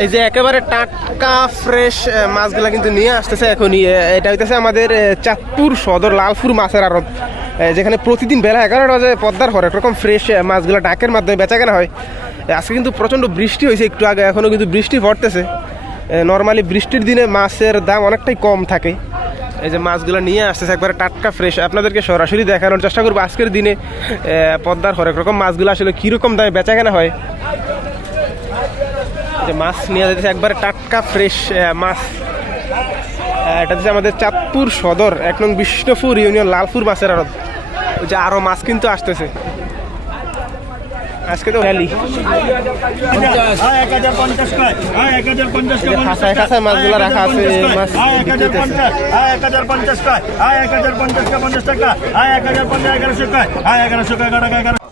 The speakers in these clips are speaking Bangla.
এই যে একেবারে টাটকা ফ্রেশ মাছগুলা কিন্তু নিয়ে আসতেছে এখনই। এটা হইতেছে আমাদের চাঁদপুর সদর লালপুর মাছের আরব যেখানে প্রতিদিন বেলা এগারোটা বাজে পদ্মার হরেক রকম ফ্রেশ মাছগুলো ডাকের মাধ্যমে বেচা কেনা হয় আজকে কিন্তু প্রচণ্ড বৃষ্টি হয়েছে, একটু আগে এখনও কিন্তু বৃষ্টি পড়তেছে। নর্মালি বৃষ্টির দিনে মাছের দাম অনেকটাই কম থাকে। এই যে মাছগুলো নিয়ে আসতেছে, একবারে টাটকা ফ্রেশ আপনাদেরকে সরাসরি দেখানোর চেষ্টা করব আজকের দিনে পদ্মার হরেক রকম মাছগুলো আসলে কীরকম দামে বেচা কেনা হয় যে মাছ নিয়ে যাচ্ছে, একবারে টাটকা ফ্রেশ মাছ। এটা হচ্ছে আমাদের চাঁদপুর সদর, এক নং বিষ্ণুপুর ইউনিয়ন লালপুর মাছের আড়ত। যে আরও মাছ কিন্তু আসতেছে। আজকে তো ভ্যালি। খাসায় খাসায় মাছগুলো রাখা আছে মাছ পঞ্চাশ টাকা এগারোশো টাকা এগারোশো টাকা।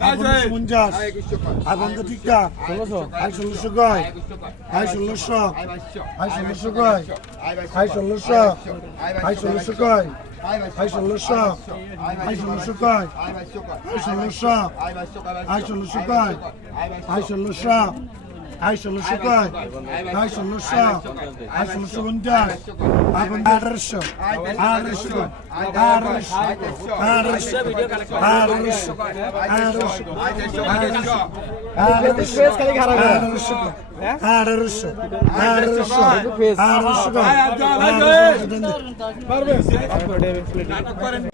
পঞ্চাশ। আর পঞ্চাশ টিকা আই ষোলোশো। কয়? আই ষোলোশো। আই ষোলোশো কয়? আই ষোলোশো। আই ষোলোশো কয়? আই ষোলোশো। আই ষোলোশো কয়? আই ষোলোশো। আই ষোলোশো কয়? আই ষোলোশো। আর ষোলোশো কয় আর ষোলোশো আর ষোলোশো পঞ্চাশ আঠারোশো আঠারোশো আঠারোশো আঠারোশো আঠারোশো আঠারোশো আঠারোশো আঠারোশো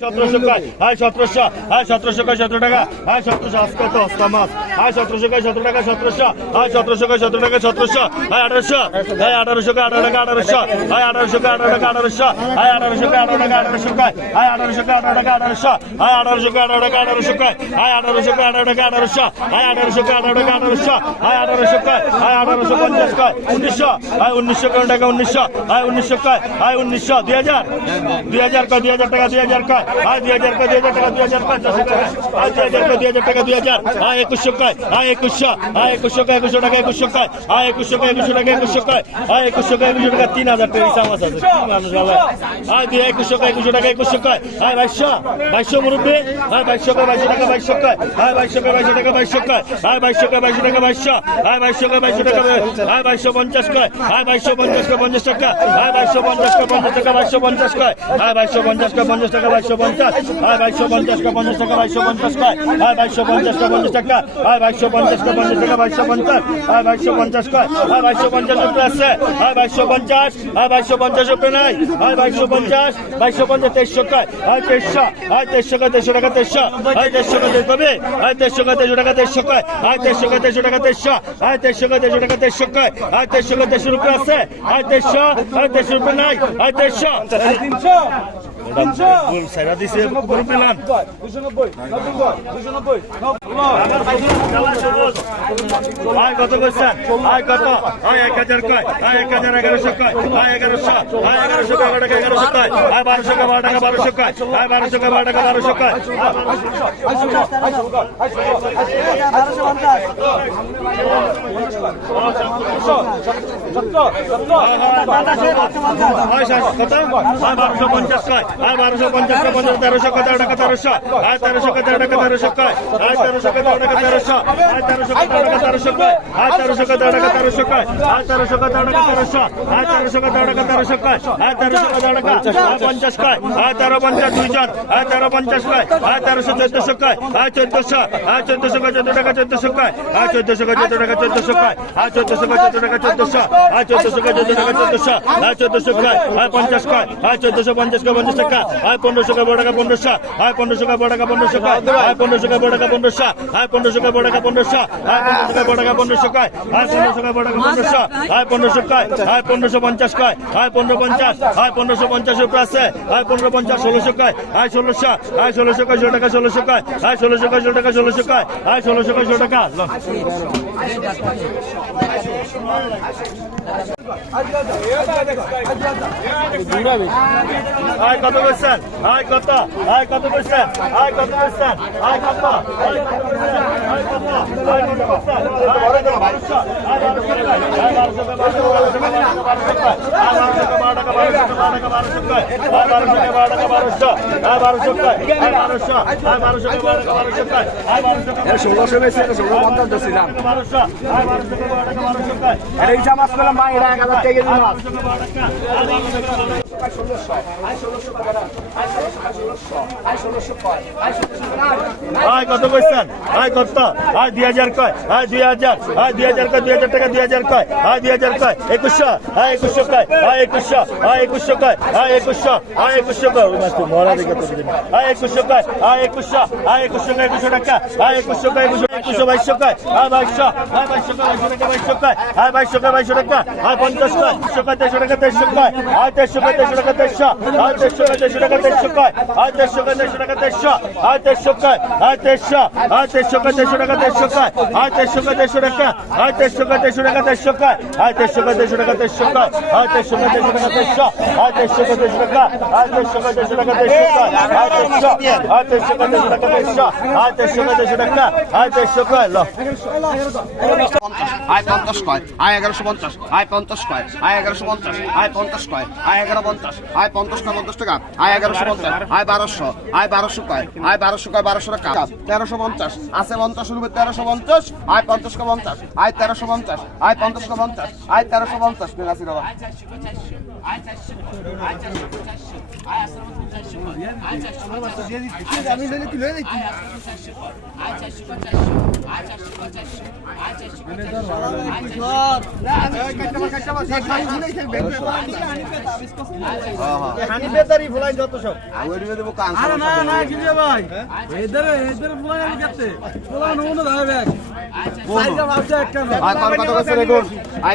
সতেরোশো হ্যাঁ সতেরোশো হ্যাঁ সতেরোশো কয় সতেরো টাকা হ্যাঁ সতেরোশো আজকে তো অস্তা মাছ হ্যাঁ সতেরোশো কয় সতেরো টাকা সতেরোশো হ্যাঁ সতেরোশো কয় সতেরো টাকা সতেরোশো হ্যাঁ আঠারোশো হ্যাঁ আঠারোশো কয় আঠারো টাকা আঠারোশো হ্যাঁ আঠারোশো কয় আঠারো টাকা আঠারোশো হ্যাঁ আঠারোশো কয় আঠারো টাকা আঠারোশো কয় হ্যাঁ আঠারোশো কয় আঠারো টাকা আঠারোশো হ্যাঁ আঠারোশো কয় আঠারো টাকা আঠারোশো কয় হ্যাঁ আঠারোশো কয় আঠারো টাকা আঠারোশো হ্যাঁ আঠারোশো কয় আঠারো টাকা আঠারোশো হ্যাঁ আঠারোশো কয় হ্যাঁ আঠারোশো পঞ্চাশ কয়? উনিশশো। হ্যাঁ উনিশশো কোন টাকা, উনিশশো। হ্যাঁ উনিশশো কয়? হ্যাঁ উনিশশো। দুই হাজার। দুই হাজার কয়, দুই হাজার টাকা, দুই হাজার কয়? হ্যাঁ দুই হাজার কয়, দুই হাজার টাকা, দুই হাজার পঞ্চাশ হ্যাঁ দুই হাজার কয়, দুই হাজার টাকা, দুই হাজার। হ্যাঁ একুশশো কয়? হ্যাঁ একুশশো। হ্যাঁ একুশশো কয়, একুশশো টাকা, একুশশো কয়? হ্যাঁ একুশশো কয়, একুশশো টাকা, একুশশো কয়? হ্যাঁ একুশশো কয়, একুশশো টাকা, তিন হাজার টাকা হিসাব আছে হ্যাঁ দুই, একুশশো কয়, একুশশো টাকা, একুশশো কয়? হ্যাঁ বাইশশো। বাইশশো মুরব্বী। হ্যাঁ বাইশশো কয়, বাইশশো টাকা, বাইশশো কয়? হ্যাঁ বাইশশো কয়, বাইশশো টাকা, বাইশশো কয়? হ্যাঁ বাইশশো কয়, বাইশশো টাকা, বাইশশো। হ্যাঁ বাইশশো কয়, বাইশশো টাকা হ্যাঁ বাইশশো পঞ্চাশ কয় হ্যাঁ বাইশশো পঞ্চাশ কয় পঞ্চাশ টাকা হ্যাঁ বাইশশো পঞ্চাশ কয় পঞ্চাশ টাকা বাইশশো পঞ্চাশ কয় হ্যাঁ বাইশশো পঞ্চাশ কয় পঞ্চাশ টাকা বাইশশো পঞ্চাশ হ্যাঁ বাইশশো পঞ্চাশ কয় পঞ্চাশ টাকা বাইশশো পঞ্চাশ কয় হ্যাঁ বাইশশো পঞ্চাশ কয় টাকা হ্যাঁ বাইশশো পঞ্চাশ কয় পঞ্চাশ টাকা বাইশশো পঞ্চাশ হ্যাঁ বাইশশো পঞ্চাশ কয় হ্যাঁ বাইশশো পঞ্চাশ উপরে আছে হ্যাঁ বাইশশো পঞ্চাশ হ্যাঁ বাইশশো পঞ্চাশ উপরে নাই হ্যাঁ বাইশশো পঞ্চাশ বাইশশো পঞ্চাশ তেইশশো কয় হ্যাঁ তেইশশো হ্যাঁ তেইশশো কয় তেইশশো টাকা তেইশশো হ্যাঁ তেইশশো কয় তেইশ হ্যাঁ কয় তেইশশো টাকা তেইশশো কয় হ্যাঁ তেইশশো কয় তেইশশো টাকা তেইশশো হ্যাঁ তেইশশো কয় তেইশশো টাকা তেইশশো কয় হ্যাঁ তেইশশো কয় তেইশশো উপরে আছে। হ্যাঁ তেইশশো হ্যাঁ তেইশশো উপরে নাই। হ্যাঁ তেইশশো তিনশো কত করছেন আয় কত? আয় এক হাজার কয়? আয় এক হাজার এগারোশো কয়? আয় এগারোশো? আয় এগারোশো কয় টাকা এগারোশো কয়? আয় বারোশো বারো টাকা বারোশো কয়? আয় বারোশো বারো টাকা বারোশো কয়? আয় 上，上，上，上，上，বারোশো পঞ্চাশ কয় আয় বারোশো পঞ্চাশ পঞ্চাশ তেরোশো কয় তেরো টাকা তেরোশো আয় তেরোশো কয় তেরো টাকা তেরোশো কয় আয় তেরোশো কয় তেরো টাকা তেরোশো আয় তেরোশো কয় তেরো টাকা তেরোশো কয় আয় তেরোশো কয় তেরো টাকা তেরোশো কয় আয় তেরোশো কয় তেরো টাকা তেরোশো আয় তেরোশো কয় তেরো টাকা তেরোশো কয় আয় তেরোশো কয় তেরো টাকা পঞ্চাশ কয় আয় তেরো পঞ্চাশ দুইজন আয় তেরো পঞ্চাশ কয় আয় তেরোশো চোদ্দশো কয় আয় চোদ্দশো আয় চোদ্দশো কয় চোদ্দ টাকা চোদ্দশো কয় আয় চোদ্দশো কয় চোদ্দ টাকা চোদ্দশো কয় আয় চোদ্দশো কয় চোদ্দ টাকা চোদ্দশো আয় চোদ্দশো টাকা চোদ্দশো আয় চোদ্দশো। কয় আয় পঞ্চাশ কয় আয় চোদ্দশো, পঞ্চাশ পঞ্চাশ টাকা। আয় পনেরোশো কয় বড় টাকা, পনেরোশো। আয় পনেরোশো কয় বড় টাকা, পনেরোশো কয় আয় পনেরোশো কয় বড় টাকা, পনেরোশো। আয় পনেরোশো কয় বড় টাকা, পনেরোশো। আয় পনেরোশো কয় বড় টাকা, পনেরোশো কয় আয় পনেরোশো টাকা, পনেরোশো। পঞ্চাশ পনেরো পঞ্চাশ। পনেরোশো পঞ্চাশ পনেরো পঞ্চাশ, ষোলোশো কয় ষোলোশো। আয় ষোলোশো কয় ষোলো টাকা, ষোলোশো কয় ষোলোশো কয় ষোলোশো আয় ষোলোশো কয় ষোলো টাকা। ডাক্তার আয় কত বলছেন আয় কত আয় কত বলছেন আয় কত বলছেন আয় কত ষোলোশো বেশি ষোলো পঞ্চাশ বেশি দাম এটা হিসাব মা আয় কয়? আয় দুই হাজার। টাকা দুই হাজার কয়? আয় টাকা? একুশশো বাইশশো কয় হ্যাঁ বাইশশো হ্যাঁ বাইশশো কয় বাইশশো টাকা বাইশশো কয় হ্যাঁ বাইশশো কয় বাইশশো টাকা হ্যাঁ পঞ্চাশ কয় একশো কয় দেড়শো টাকা দেড়শো কয় হ্যাঁ দেড়শো কয় দেড়শো টাকা দেড়শো হ্যাঁ দেড়শো কয় দেড়শো টাকা দেড়শো কয় হ্যাঁ দেড়শো কয় দেড়শো টাকা দেড়শো হ্যাঁ দেড়শো কয় হ্যাঁ দেড়শো হ্যাঁ দেড়শো কয় দেড়শো টাকা দেড়শো কয় হ্যাঁ দেড়শো কয় দেড়শো টাকা হ্যাঁ দেড়শো কয় দেড়শো টাকা দেড়শো কয় হ্যাঁ দেড়শো কয় দেড়শো টাকা দেড়শো কয় হ্যাঁ দেড়শো কয় দেড়শো টাকা দেড়শো হ্যাঁ দেড়শো কয় দেড়শো টাকা হ্যাঁ দেড়শো কয় দেড়শো টাকা দেড়শো কয় হ্যাঁ দেড়শো হ্যাঁ দেড়শো কয় দেড়শো টাকা দেড়শো হ্যাঁ দেড়শো কয় দেড়শো টাকা হ্যাঁ দেড়শো তেইশশো কয়? ল। আয় পঞ্চাশ কয় আয় এগারোশো পঞ্চাশ আয় পঞ্চাশ কয় আয় এগারোশো পঞ্চাশ আয় পঞ্চাশ কয় আয় এগারো পঞ্চাশ আয় পঞ্চাশ কয় পঞ্চাশ টাকা আয় এগারোশো পঞ্চাশ আয় বারোশো আয় বারোশো কয় আয় বারোশো কয় বারোশো টাকা তেরোশো পঞ্চাশ আছে পঞ্চাশ রুপে তেরোশো পঞ্চাশ আয় পঞ্চাশ কয় পঞ্চাশ আয় তেরোশো পঞ্চাশ আয় পঞ্চাশ কয় পঞ্চাশ আয় তেরোশো পঞ্চাশ আছে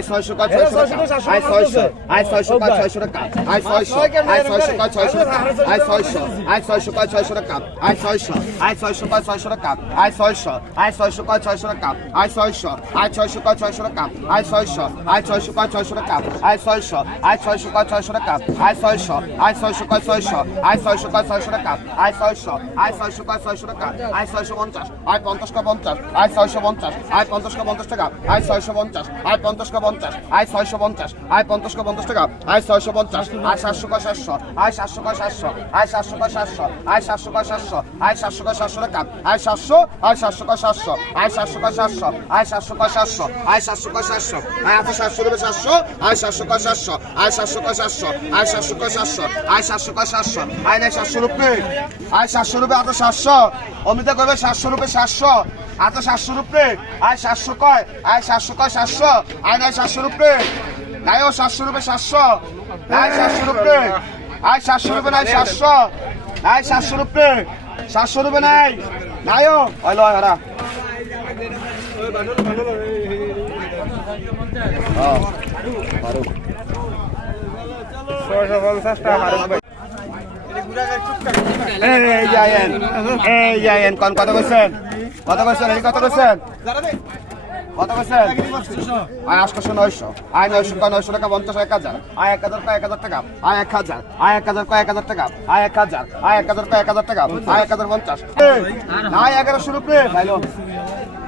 ছয়শো কয় ছয়শো টাকা আয় ছয়শো আয় ছয়শো কয় ছয়শো টাকা আয় ছয়শো আয় ছয়শো কয় ছয়শো টাকা আয় ছয়শো আয় ছয়শো কয় ছয়শো টাকা আয় ছয়শো আয় আয় ছয়শো কয় ছয়শো টাকা আয় ছয়শো আয় ছয়শো কয় ছয়শো টাকা আয় ছয়শো আয় ছয়শো কয় ছয়শো টাকা আয় ছয়শো আয় ছয়শো কয় ছয়শো টাকা আয় ছয়শো আয় ছয়শো কয় ছয়শো আয় ছয়শো কয় ছয়শো টাকা আয় ছয়শো আয় ছয়শো কয় ছয়শো টাকা আয় ছয়শো পঞ্চাশ আয় পঞ্চাশ কয় পঞ্চাশ আয় ছয়শো পঞ্চাশ আয় পঞ্চাশ কয় পঞ্চাশ টাকা আয় ছয়শো পঞ্চাশ আয় পঞ্চাশ কয় পঞ্চাশ আয় ছয়শো পঞ্চাশ আয় পঞ্চাশ কয় পঞ্চাশ টাকা আয় ছয়শো পঞ্চাশ আয় সাতশো কয় সাতশো আয় সাতশো কয় সাতশো আয় সাতশো কয় সাতশো আয় সাতশো কয় সাতশো আয় সাতশো কয় সাতশো টাকা আয় সাতশো আয় সাতশো কয় সাতশো আয় সাতশো, কয় সাতশো? আয় সাতশো, কয় সাতশো? আয় সাতশো, কয় সাতশো? আয় এত সাতশো দেবে সাতশো? আয় সাতশো, কয় সাতশো? আয় সাতশো, কয় সাতশো? আয় সাতশো, কয় সাতশো? আয় সাতশো, কয় সাতশো? আয় নাই সাতশো রুপে। আয় সাতশো রুপে এত সাতশো। অমিতা কবে সাতশো রুপে সাতশো। এত সাতশো রুপে। আয় সাতশো কয়। আয় সাতশো কয় সাতশো। আয় নাই সাতশো রুপে। নাই ও সাতশো রুপে সাতশো। নাই সাতশো রুপে। আয় সাতশো রুপে নাই সাতশো। নাই সাতশো রুপে। সাতশো রুপে নাই। নাই ও। লয় হারা ছয়শো পঞ্চাশ টাকা কোন কত কইছেন কত কইছেন এই কত কইছেন কত কইছেন আয় আটশো নয়শো আয় নয়শো নয়শো টাকা পঞ্চাশ এক হাজার আয় এক হাজার কয় এক হাজার টাকা আয় এক হাজার আয় এক হাজার কয় এক হাজার টাকা আয় এক হাজার আয় এক হাজার কয় এক হাজার টাকা আয় এক হাজার পঞ্চাশ আয় এগারোশো রুপে ভাইলো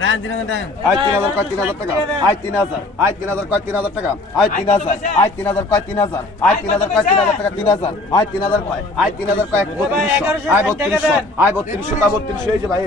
আয় তিন হাজার কয় তিন হাজার টাকা? আয় তিন হাজার। আয় তিন হাজার কয় তিন হাজার টাকা? আয় তিন হাজার। আয় তিন হাজার কয় তিন হাজার। আয় তিন হাজার কয় তিন হাজার টাকা তিন হাজার। আয় তিন হাজার কয় আয় তিন হাজার কয় বত্রিশশো। আয় বত্রিশশো আয় বত্রিশশো কয় বত্রিশশো। এই যে ভাই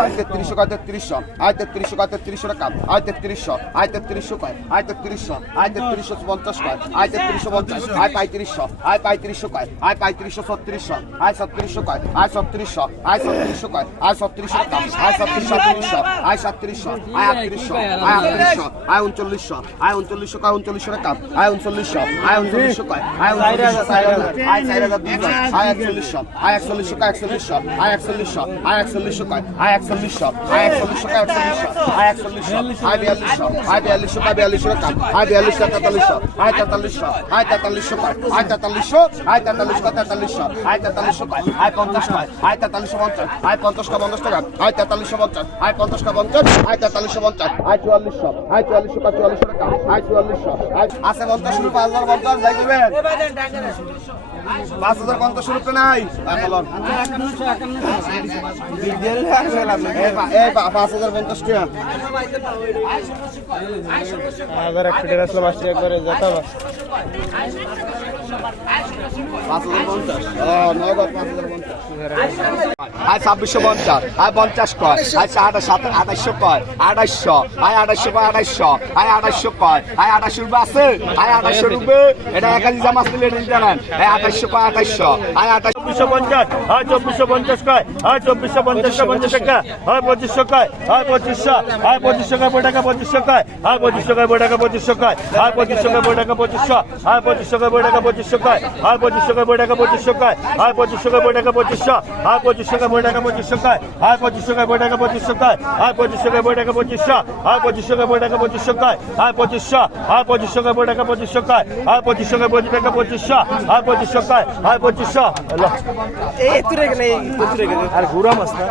আয় তেত্রিশশো কয় তেত্রিশশো। আয় তেত্রিশশো কয় তেত্রিশশো টাকা। আয় তেত্রিশশো। আয় তেত্রিশশো কয় আয় তেত্রিশশো। আয় তেত্রিশশো পঞ্চাশ কয় আয় তেত্রিশশো পঞ্চাশ। আয় পঁয়ত্রিশশো। আয় পঁয়ত্রিশশো কয় আয় পঁয়ত্রিশশো ছত্রিশশো। আয় ছত্রিশশো কয় আয় ছত্রিশশো। আয় ছত্রিশশো কয় আয় ছত্রিশশো টাকা। আয় ছত্রিশশো তিরিশশো আয় সাতত্রিশশো আয় আটত্রিশশো আয় আটত্রিশশো আয় উনচল্লিশশো আয় উনচল্লিশশো কয় উনচল্লিশশো টাকা আয় উনচল্লিশশো আয় উনচল্লিশশো কয় আয় উনচল্লিশশো চার হাজার আয় চার হাজার হাজার আয় একচল্লিশশো আয় একচল্লিশশো কয় একচল্লিশশো আয় একচল্লিশশো আয় একচল্লিশশো কয় আয় একচল্লিশশো আয় একচল্লিশশো কয় একচল্লিশশো আয় একচল্লিশশো আয় বিয়াল্লিশশো আয় বিয়াল্লিশশো কয় বিয়াল্লিশশো টাকা আয় বিয়াল্লিশশো তেতাল্লিশশো আয় তেতাল্লিশশো আয় তেতাল্লিশশো কয় আয় তেতাল্লিশশো আয় তেতাল্লিশশো তেতাল্লিশশো আয় তেতাল্লিশশো কয় আয় পঞ্চাশ কয় আয় তেতাল্লিশশো পঞ্চাশ আয় পঞ্চাশ পঞ্চাশ টাকা আয় তেতাল্লিশশো পঞ্চাশ আয় পঞ্চাশ কা পঞ্চাশ আয় তেতাল্লিশশো পঞ্চাশ। আয় চুয়াল্লিশশো আয় চুয়াল্লিশশো কা চুয়াল্লিশশো টাকা আয় চুয়াল্লিশশো আয় আছে পঞ্চাশ রুপে পাঁচ হাজার পঞ্চাশ যাই করবেন। পাঁচ হাজার পঞ্চাশ রুপে নাই। পা- পাঁচ হাজার পঞ্চাশ টাকা। হাজার আসলে একবারে যেতে হবে ছাব্বিশশো পঞ্চাশ। আয় পঞ্চাশ কয়। আয় আঠাশ সাত আঠাশশো কয়। আঠাশশো। আয় আঠাশশো কয় আঠাশশো। আয় আঠাশশো কয়। আয় আঠাশশো রুপে আছে। আয় আঠাশশো রুপে। এটা এক হাজার জামা দিলে এটা আঠাশশো কয় আঠাশশো আয় আঠাশ পঞ্চাশ হয় চব্বিশশো পঞ্চাশ কয় হয় চব্বিশশো পঞ্চাশ পঞ্চাশ টাকা হয় পঁচিশশো কয় হয় পঁচিশশো হয় পঁচিশশো কয় বই টাকা পঁচিশশো কয় হয় পঁচিশশো কয় বই টাকা পঁচিশশো কয় হয় পঁচিশশো কয় বই টাকা পঁচিশশো হয় পঁচিশশো কয় বই টাকা পঁচিশশো কয় হয় পঁচিশশো কয় বই টাকা পঁচিশশো কয় হয় পঁচিশশো কয় বই টাকা পঁচিশশো হয় পঁচিশশো কয় বই টাকা পঁচিশশো কয় হয় পঁচিশশো কয় বই টাকা পঁচিশশো কয় হয় পঁচিশশো কয় বই টাকা পঁচিশশো হয় পঁচিশশো কয় বই টাকা পঁচিশশো কয় হয় পঁচিশশো হয় পঁচিশশো কয় বই টাকা পঁচিশশো কয় হয় পঁচিশশো কয় বই টাকা পঁচিশশো হয় পঁচিশশো কয় হয় পঁচিশশো এই একটু রেখে নেই আর ঘুরাম আসনা